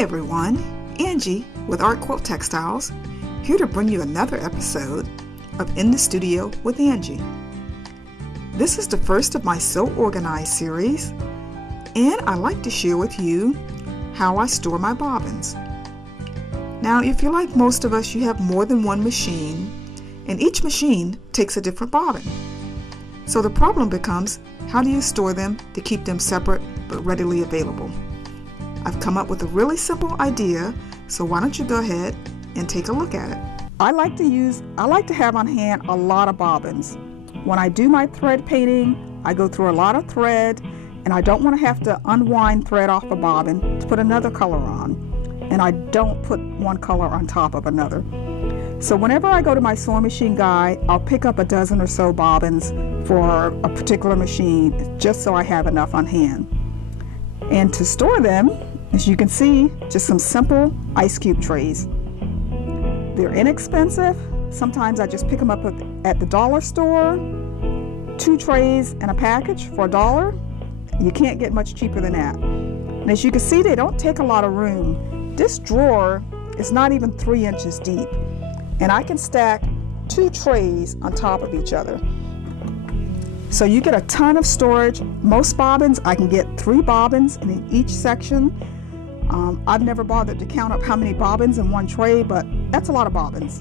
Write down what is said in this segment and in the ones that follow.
Hi everyone, Angie with Art Quilt Textiles, here to bring you another episode of In the Studio with Angie. This is the first of my Sew Organized series, and I like to share with you how I store my bobbins. Now, if you're like most of us, you have more than one machine, and each machine takes a different bobbin. So the problem becomes, how do you store them to keep them separate but readily available? I've come up with a really simple idea, so why don't you go ahead and take a look at it. I like to have on hand a lot of bobbins. When I do my thread painting, I go through a lot of thread, and I don't want to have to unwind thread off a bobbin to put another color on, and I don't put one color on top of another. So whenever I go to my sewing machine guide, I'll pick up a dozen or so bobbins for a particular machine, just so I have enough on hand. And to store them, as you can see, just some simple ice cube trays. They're inexpensive. Sometimes I just pick them up at the dollar store. 2 trays and a package for $1. You can't get much cheaper than that. And as you can see, they don't take a lot of room. This drawer is not even 3 inches deep. And I can stack 2 trays on top of each other. So you get a ton of storage. Most bobbins, I can get 3 bobbins in each section. I've never bothered to count up how many bobbins in one tray, but that's a lot of bobbins.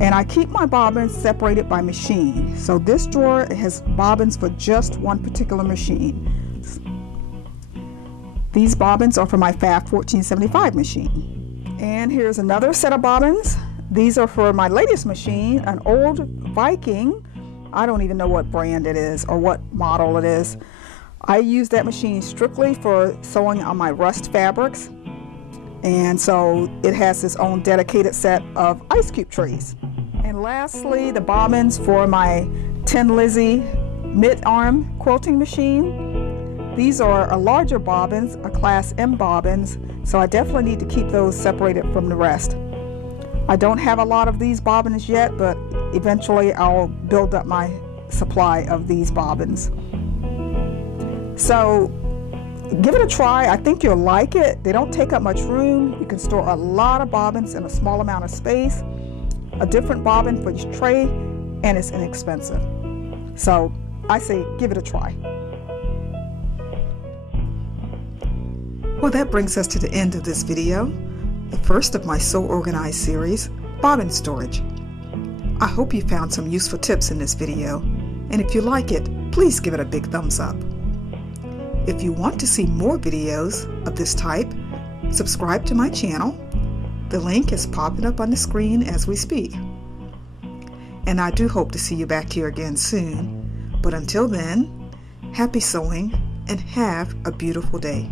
And I keep my bobbins separated by machine. So this drawer has bobbins for just one particular machine. These bobbins are for my FAF 1475 machine. And here's another set of bobbins. These are for my latest machine, an old Viking. I don't even know what brand it is or what model it is. I use that machine strictly for sewing on my rust fabrics, and so it has its own dedicated set of ice cube trays. And lastly, the bobbins for my Tin Lizzie mid-arm quilting machine. These are a larger bobbins, a class M bobbins, so I definitely need to keep those separated from the rest. I don't have a lot of these bobbins yet, but eventually I'll build up my supply of these bobbins. So give it a try. I think you'll like it. They don't take up much room. You can store a lot of bobbins in a small amount of space. A different bobbin for each tray, and it's inexpensive. So I say give it a try. Well, that brings us to the end of this video, the first of my Sew Organized series, bobbin storage. I hope you found some useful tips in this video, and if you like it, please give it a big thumbs up. If you want to see more videos of this type, subscribe to my channel. The link is popping up on the screen as we speak. And I do hope to see you back here again soon. But until then, happy sewing and have a beautiful day.